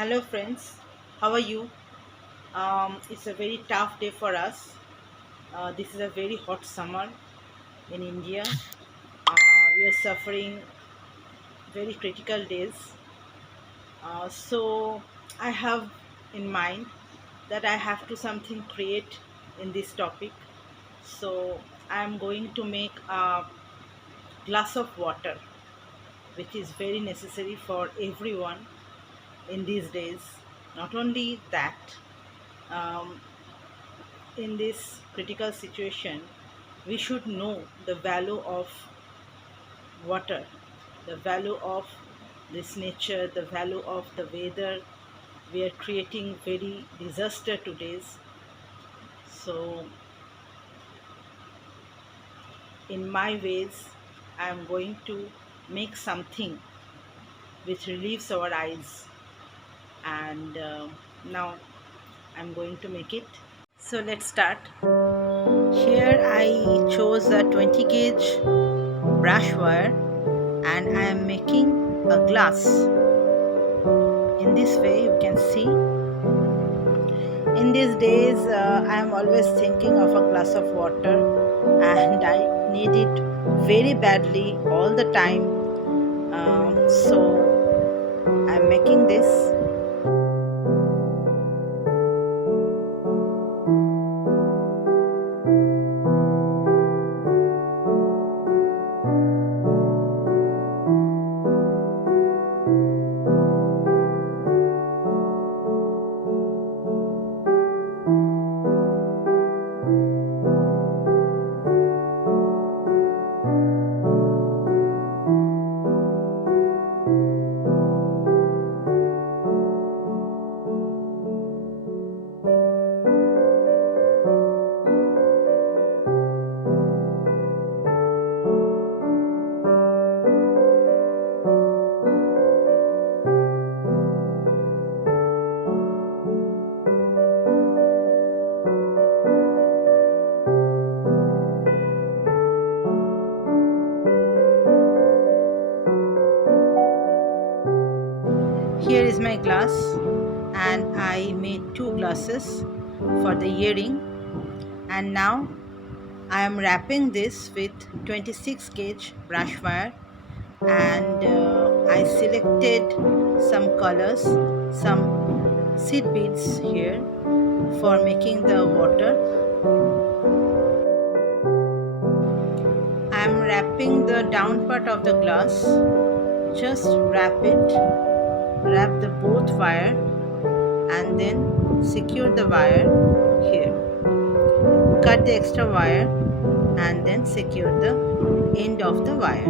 Hello, friends. How are you? It's a very tough day for us. This is a very hot summer in India. We are suffering very critical days. So I have in mind that I have to something create in this topic. So I am going to make a glass of water, which is very necessary for everyone in these days. Not only that. Um, in this critical situation, we should know the value of water, the value of this nature, the value of the weather. We are creating very disaster today. So, in my ways, I am going to make something which relieves our eyes, and now I'm going to make it. So, let's start. Here I chose a 20 gauge brush wire and I am making a glass. In this way you can see, in these days I am always thinking of a glass of water and I need it very badly all the time. So I am making this. Here is my glass and I made two glasses for the earring, and now I am wrapping this with 26 gauge brush wire, and I selected some colors, some seed beads here for making the water. I am wrapping the down part of the glass. Just wrap the both wire and then secure the wire here. Cut the extra wire and then secure the end of the wire.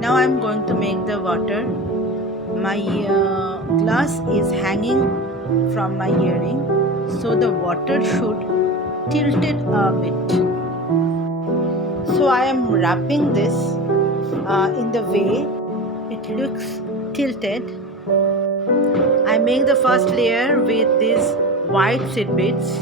Now I am going to make the water. My glass is hanging from my earring, so the water should tilt it a bit. So I am wrapping this in the way it looks tilted. I make the first layer with these white seed beads.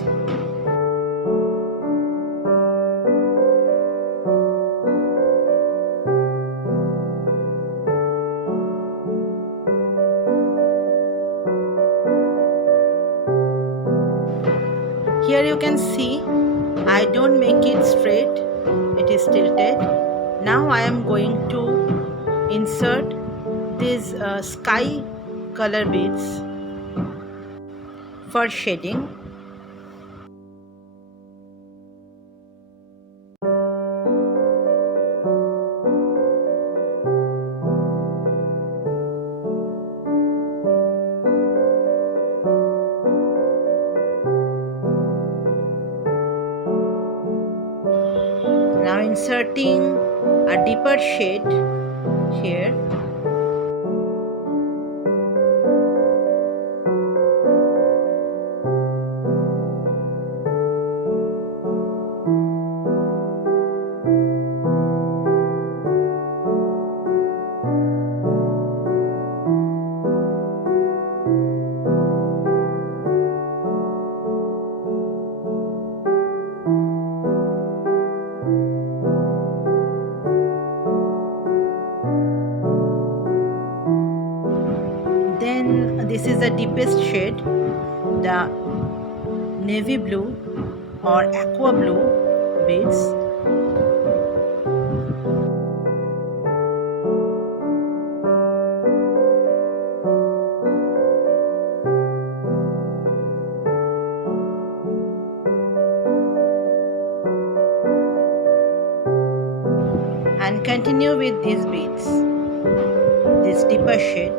Here you can see I don't make it straight, it is tilted. Now I am going to insert these sky color beads for shading. Now inserting a deeper shade here. deepest shade, the navy blue or aqua blue beads. And continue with these beads, this deeper shade.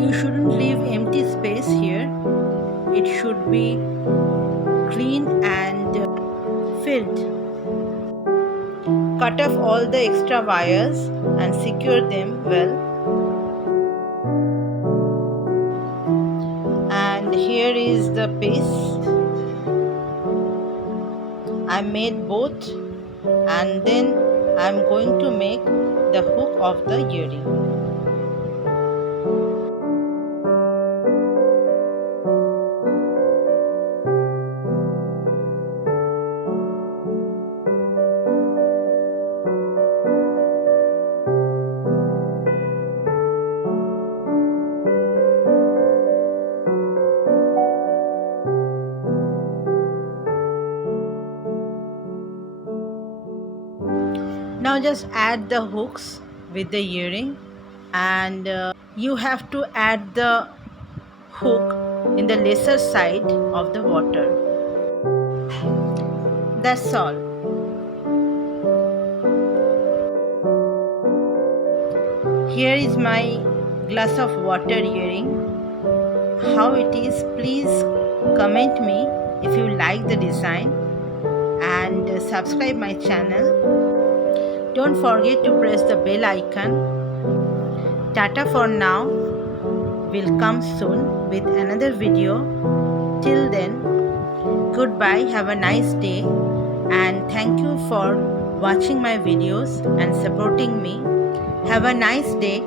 You shouldn't leave empty space here. It should be clean and filled. Cut off all the extra wires and secure them well. And here is the piece. I made both, and then I'm going to make the hook of the earring. Now just add the hooks with the earring, and you have to add the hook in the lesser side of the water. That's all. Here is my glass of water earring. How it is, please comment me if you like the design, and subscribe my channel. Don't forget to press the bell icon. Tata for now. Will come soon with another video. Till then, goodbye, have a nice day, and thank you for watching my videos and supporting me. Have a nice day.